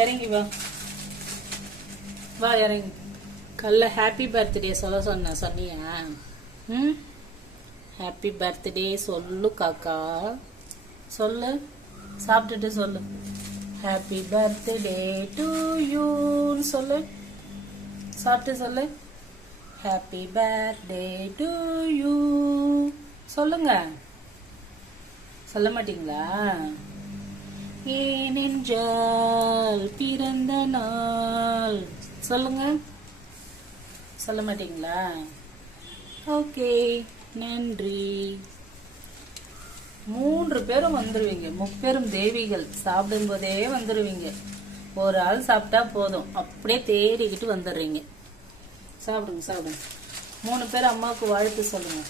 இறங்கி வா வா இறங்கி. கல்ல ஹாப்பி பர்த்டே சொல்ல சொன்னியா? ம், ஹாப்பி பர்த்டே சொல்லு காக்கா. சொல்லு, சாப்பிட்டுட்டு சொல்லு. ஹாப்பி பர்த்டே டு யூன்னு சொல்லு. சாப்பிட்டு சொல்லு. ஹாப்பி பர்த்டே டு யூ சொல்லுங்க. சொல்ல மாட்டீங்களா? ஏனென்றால் பிறந்த நாள் சொல்லுங்க. சொல்ல மாட்டீங்களா? ஓகே, நன்றி. 3 பேரும் வந்துருவீங்க. முப்பெரும் தேவிகள் சாப்பிடும் போதே வந்துருவீங்க. ஒரு ஆள் சாப்பிட்டா போதும், அப்படியே தேடிக்கிட்டு வந்துடுறீங்க. சாப்பிடுங்க சாப்பிடுங்க. 3 பேர் அம்மாவுக்கு வாழ்த்து சொல்லுங்க.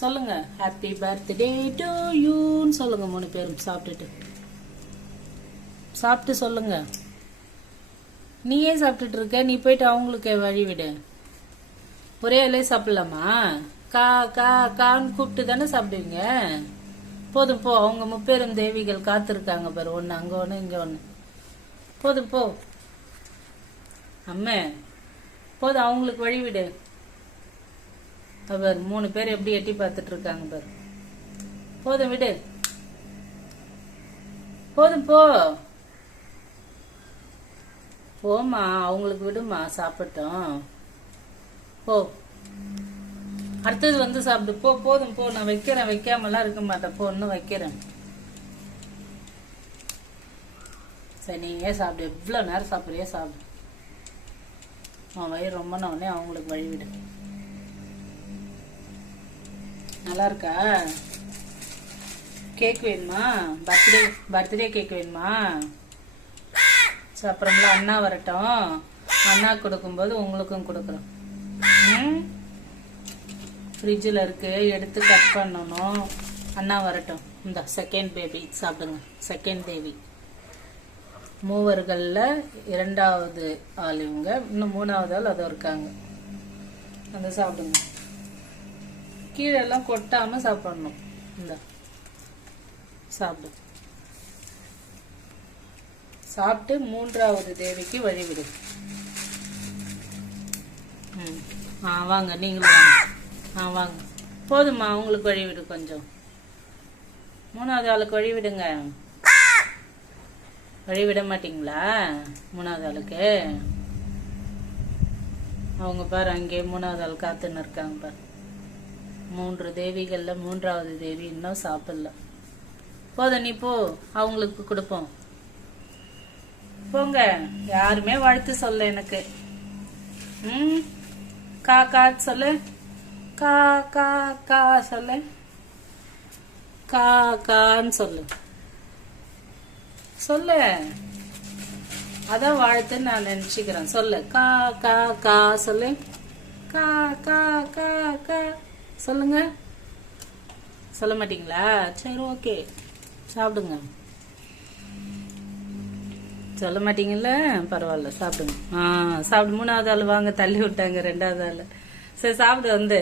சொல்லுங்க, ஹாப்பி பர்த்டே டு யூன்னு சொல்லுங்க. 3 பேரும் சாப்பிட்டு சொல்லுங்க. நீயே சாப்பிட்டுட்டு இருக்க, நீ போயிட்டு அவங்களுக்கு வழி விடு. ஒரே இலையே சாப்பிடலாமா? கா கா கான்னு கூப்பிட்டு தானே சாப்பிடுவீங்க. போதும் போ, அவங்க முப்பெரும் தேவிகள் காத்திருக்காங்க பாரு. ஒன்று அங்கே ஒன்று இங்கே ஒன்று. போதும் போ அம்மே, போதும் அவங்களுக்கு வழி விடு. அவர் 3 பேர் எப்படி எட்டி பார்த்துட்டு இருக்காங்க பாரு. போதும் விடு. போதும் போ போமா, அவங்களுக்கு விடுமா, சாப்பிட்டோம். போ, அடுத்தது வந்து சாப்பிடு. போ, போதும் போ. நான் வைக்கிறேன், வைக்காமலாம் இருக்க மாட்டேன். போ, இன்னும் வைக்கிறேன். சரி, நீங்க சாப்பிடு. எவ்வளவு நேரம் சாப்பிடுறியா சாப்பிடு. வயிறு ரொம்ப உடனே அவங்களுக்கு வழிவிடு. நல்லா இருக்கா? கேக் வேணுமா? பர்த்டே கேக் வேணுமா? அப்புறம்ல அண்ணா வரட்டும். அண்ணா கொடுக்கும்போது உங்களுக்கும் கொடுக்குறோம். ஃப்ரிட்ஜில் இருக்கு, எடுத்து கட் பண்ணணும். அண்ணா வரட்டும். இந்த செகண்ட் பேபி சாப்பிடுங்க. Second baby. மூவர்களில் 2வது ஆள் இவங்க. இன்னும் 3வது ஆள் அதோ இருக்காங்க. அந்த சாப்பிடுங்க. கீழே எல்லாம் கொட்டாம சாப்பிடணும். இந்த சாப்பிடு. சாப்பிட்டு 3வது தேவிக்கு வழிவிடு. வாங்க, நீங்களும் வாங்க. வாங்க. போதுமா, அவங்களுக்கு வழிவிடு. கொஞ்சம் 3வது ஆளுக்கு வழிவிடுங்க. வழிவிட மாட்டீங்களா? 3வது ஆளுக்கு அவங்க பாரு, அங்கே 3வது ஆள் காத்துன்னு இருக்காங்க பாரு. 3 தேவிகள்ல 3வது தேவி இன்னும் சாப்பிடல. போதும், நீ போ, அவங்களுக்கு கொடுப்போம். போங்க. யாருமே வாழ்த்து சொல்ல எனக்கு. கா கா சொல்லு. கா கா கா சொல்லு. கா கான்னு சொல்லு. சொல்லு, அதான் வாழ்த்துன்னு நான் நினைச்சுக்கிறேன். சொல்லு. கா கா கா சொல்லு. கா கா கா கா சொல்லுங்க. சொல்ல மாட்டீங்களா? சரி, ஓகே, சாப்பிடுங்க. சொல்ல மாட்டீங்கல்ல, பரவாயில்ல, சாப்பிடுங்க. சாப்பிடு. 3வது ஆள் வாங்க, தள்ளி விட்டாங்க 2வது ஆள். சரி, சாப்பிடு வந்து.